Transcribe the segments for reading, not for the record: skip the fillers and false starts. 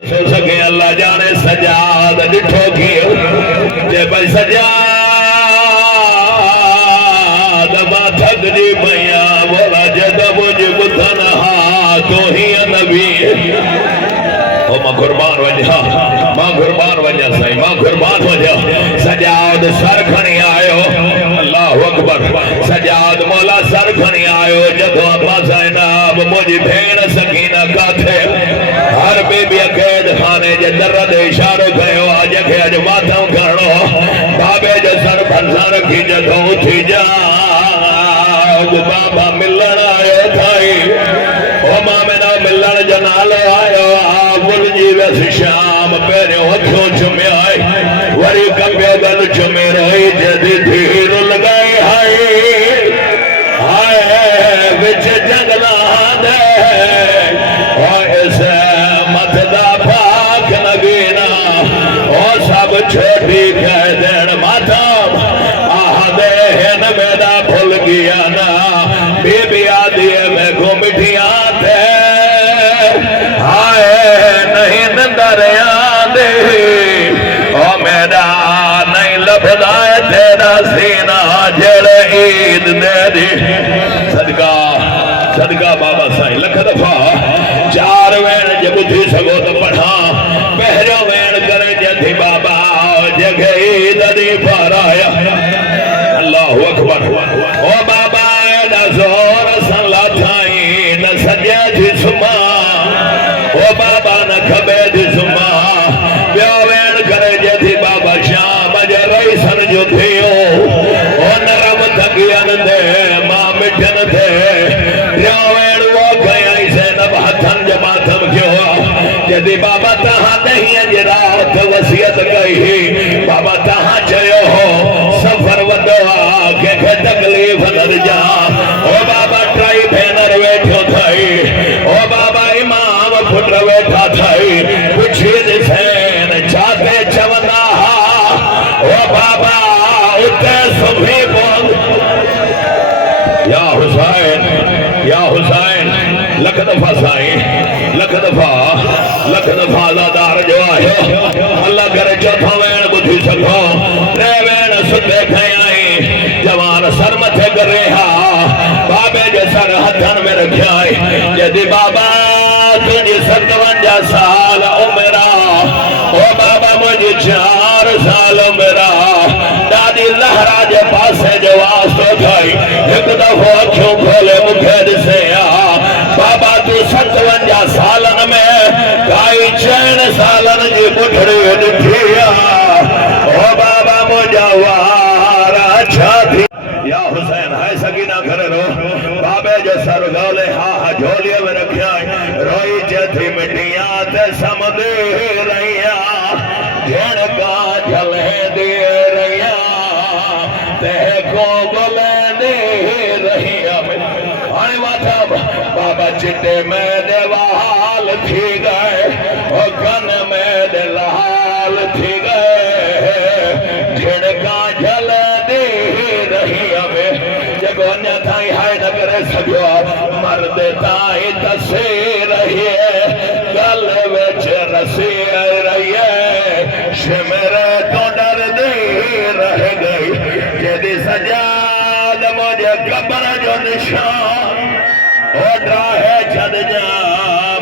सो सके अल्लाह जाने सजाद डिठो कियो जे भाई सजाद थक जी मैया बोला जद मुझ बुधन हा तो ही नबी ओ मां कुर्बान वजा साईं मां कुर्बान वजा सजाद सर खणी आयो अल्लाह अकबर सजाद मौला सर खणी आयो जदों अब्बा ज़ैनब मुझी भेण सकीना काथे हर बेबी कैद खाने जे दर दे इशारो कयो आज के अज माथम करणो बाबे जो सर फंसा रखी जदों उठी जा बाबा मिलण आयो थाई ओ मां मेरा मिलण जो नालो आयो जी वस शाम पहिरियों हथों चुमियो वरी कंबियो गल चुमे रही जदी धीर लगाई हाय विच जंगला दे ऐसे मथदा पाक लगीना ओ सब छोटी कह देण माथा आह दे हेन मेरा भूल गया ना बीबी आदि में घुमिठिया थे दे ओ मेरा नहीं लभदा तेरा सीना जड़ ईद दे दी सदका सदका बाबा साईं लख दफा चार वेण जे बुधी सगो तो पढ़ा पहरियों वेण करे जथी बाबा जगे ईद दी फराया अल्लाह अकबर ओ बाबा एदा जोर सला थाई न सजे थी सुमा ओ बाबा न खबे थी सुमा ब्यावेण करे जथी बाबा शाम जे रही सन जो थियो ओ नरम थकियन दे मां मिठन थे ब्यावेण वो गई से न हथन जे माथम क्यों जदी बाबा तहां दही जे रात वसियत कही बाबा तहां चयो हो सफर वडो आ के तकलीफ न जा ओ बाबा ट्राई भेनर वेठो थई ओ बाबा इमाम पुट वेठा थई पुछी दिसैन चाते चवंदा ओ बाबा उते सुभी बोल या हुसैन लख दफा साईं लख दफा लादार जो आयो अल्लाह करे चौथा वेण बुधी सको रे वेण सुते खयाई जवान सर मथे करे हा बाबे जो सर हथन में रखिया यदि बाबा तुझे 57 साल उमरा ओ बाबा मुझे 4 साल उमरा दादी लहरा जे पासे जो वास्तो थई एक दफो अखियों खोले मुखे दिसे बाबा तू 57 सालन में काई 4 सालन जी बुढ़ड़ी ॾिठी ओ बाबा मुझा वारा छा थी या हुसैन है सकीना करे रो बाबे जो सर गोले हा झोलिया में रखिया रोई जथी मिटिया ते समदे रहिया झण का झले दे रहिया ते को गोले दे रहिया हाणे माथा बाबा चिट्टे में देवाल थी गए ओ कन में दिलाल थी गए झण का झले दे रहिया जगो अन्यथा हाय न करे सजो मर्द ताई तसे रही गल विच रसी रही शिमर तो डर दे रह गई जदी सजाद मुझे कब्र जो निशान ओडा है छद जा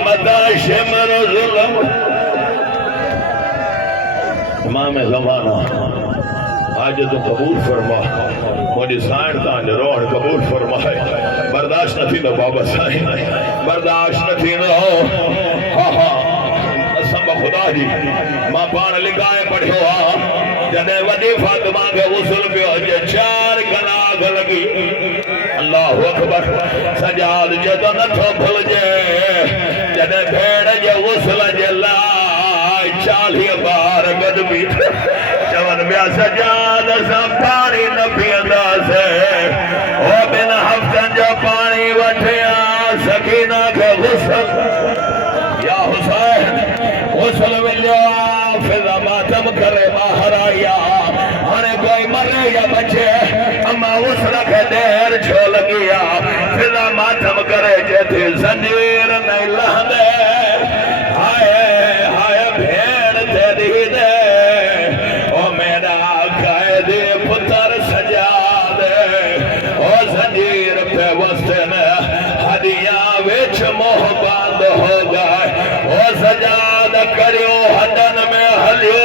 मदा शिमर जुल्म इमाम ज़माना आज तो कबूल फरमा मुझे साइण तान रोहन कबूल फरमाए बर्दाश्त न थी न बाबा साईं बर्दाश्त न थी न हा असम खुदा जी मां पान लिखाए पढ़ियो आ जने वडी फातिमा के उसूल पियो जे 4 कलाक लगी अल्लाह अकबर सजाद जदो न थो भूल जे जने भेड़ जे उसूल जे ला 40 बार गद भी चवन ब्या सजाद सा पानी न पियंदा से ओ बिन हफ्तन जो पानी वठिया सकीना के गुस्ल या हुसैन गुस्ल मिलियो फिजा मातम करे बाहर आया हाणे कोई मरे या बचे अम्मा गुस्ल के देर छो लगिया फिजा मातम करे जेथी जंजीर नहीं लहंदे हाय हाय हो जंजीर पे वस्तन हदिया विच मोह बंद हो गए ओ सजाद करियो हदन में हलियो